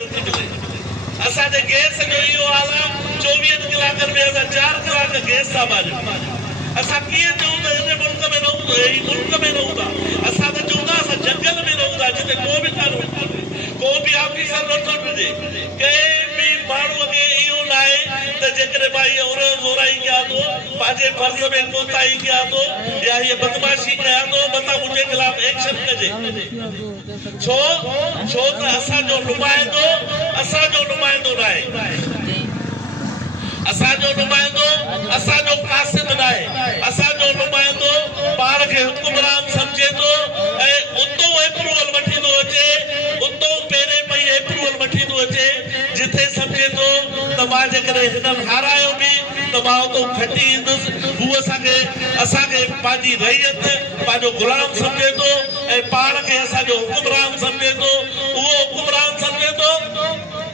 असांजे गैस जो इहो हाल आहे 24 कलाकनि में असां 4 कलाक गैस था मारियूं। असां कीअं चऊं त हिन मुल्क में रहूं था असां त चऊं था असां जंगल में रहूं था जिते को बि कानून को बि ऑफिसर नथो ॾिजे कंहिं बि माण्हूअ खे इहो न आहे त जेकॾहिं मां इहा ज़ोराई कयां थो पंहिंजे फर्ज़ में कोताही कयां थो या हीअ बदमाशी कयां थो मथां मुंहिंजे ख़िलाफ़ एक्शन कजे। छो त असांजो नुमाइंदो न आहे असांजो नुमाइंदो असांजो कासिद न आहे असांजो नुमाइंदो पाण खे हुकुमरान सम्झे थो ऐं उतो अप्रूवल वठी थो अचे उतो पहिरें पई अप्रूवल वठी थो अचे जिथे सम्झे थो त मां जेकॾहिं हिननि हारायो बि त मां उतो खटी ईंदुसि हू असांखे पंहिंजी रैयत पंहिंजो गुलाम सम्झे थो ऐं पाण खे असांजो हुकुमरान सम्झे थो उहो हुकुमरान सम्झे थो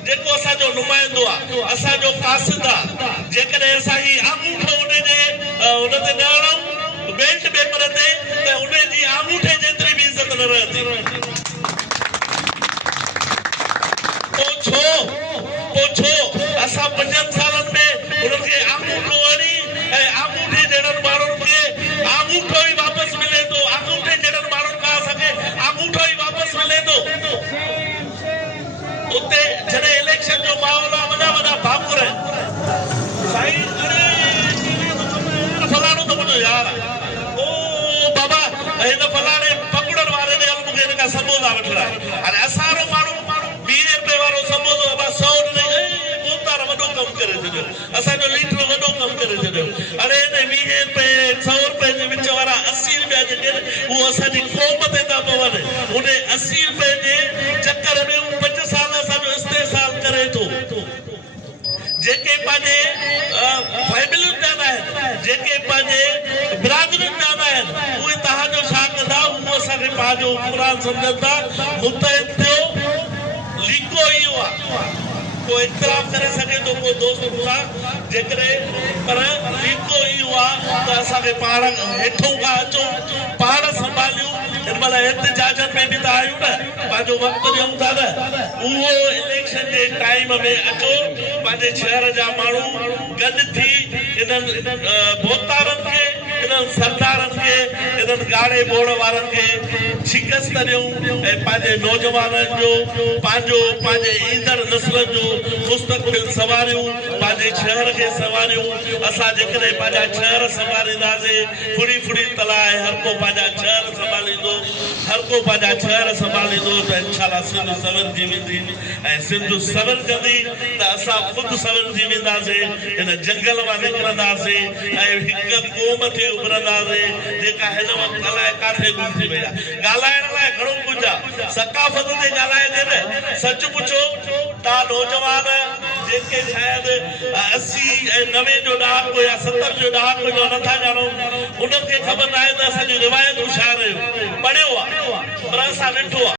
जेको असांजो नुमाइंदो आहे असांजो कासिद आहे जेकॾहिं असां ही आङूठो हुन ते न हणूं बेल्ट पेपर ते त हुन जी आङूठे जेतिरी बि इज़त न रहंदी। पोइ छो असां 5 सालनि में हुननि खे आङूठो हणी ऐं आङूठे जहिड़नि माण्हुनि खे आङूठो ई वापसि मिले थो आङूठे जहिड़नि माण्हुनि खां असांखे आङूठो ई वापसि मिले थो। उते जॾहिं इलेक्शन जो माहौल आहे वॾा भाकुर साईं अरे फलाणो त मुंहिंजो यार आहे ओ बाबा हिन फलाणे पकड़ण वारे ने मूंखे हिन खां समोसा वठणा आहे हाणे असांजो माण्हू 20 रुपए वारो समोसो अबा 100 ॾिनई बोतार वॾो कमु करे छॾियो असांजो लीटर वॾो कमु करे छॾियो। हाणे हिन 20 रुपए 100 रुपए जे विच वारा 80 रुपया जेके उहो असांजी क़ौम ते था पवनि उन 80 रुपए जे चक्कर में 5 साल असांजो इस्तेसाल करे थो जेके पंहिंजे फैमिलियुनि जा न आहिनि जेके पंहिंजे बिरादरियुनि जा न आहिनि उहे तव्हांजो छा कंदा उहो असांखे पंहिंजो हुकुमरान सम्झनि था। मुतहिद थियो लीको इहो आहे को इख़्तिलाफ़ करे सघे थो को दोस्त सां जेकॾहिं पर लीको इहो आहे त असांखे पाण हेठों खां अचूं पाण संभालियूं हिन महिल एहतिजाजनि में बि त आहियूं न पंहिंजो वक़्तु ॾियूं था न उहो इलेक्शन जे टाइम में अचो पंहिंजे शहर जा माण्हू गॾु थी इन्हनि बोतारनि खे इन्हनि सरदारनि खे इन्हनि गाड़े बोड़ वारनि खे शिकस्त ॾियूं ऐं पंहिंजे नौजवाननि जो पंहिंजे ईंदड़ नस्लनि जो मुस्तक़बिल संवारियूं पंहिंजे शहर खे संवारियूं। असां जेकॾहिं पंहिंजा शहर संभालींदासीं फुड़ी तलाए हर को पंहिंजा शहर संभालींदो हर को पंहिंजा शहर संभालींदो त इंशाअल्लाह सिंध सवरजी वेंदी ऐं सिंध सवरजंदी त असां ख़ुदि सवरजी वेंदासीं हिन जंगल मां निकिरंदासीं ऐं हिकु क़ौम ते उभरंदासीं जेका हिन वक़्तु अलाए काथे गुम थी वई आहे। ॻाल्हाइण लाइ घणो कुझु आहे सकाफ़त ते ॻाल्हाइजे न सच पुछो तव्हां नौजवान जेके शायदि 80 ऐं 90 जो ॾहाको या 70 जो ॾहाको जो नथा ॼाणो उन्हनि खे ख़बर न आहे त असांजी रिवायतूं छा रहियूं पढ़ियो आहे पर असां ॾिठो आहे।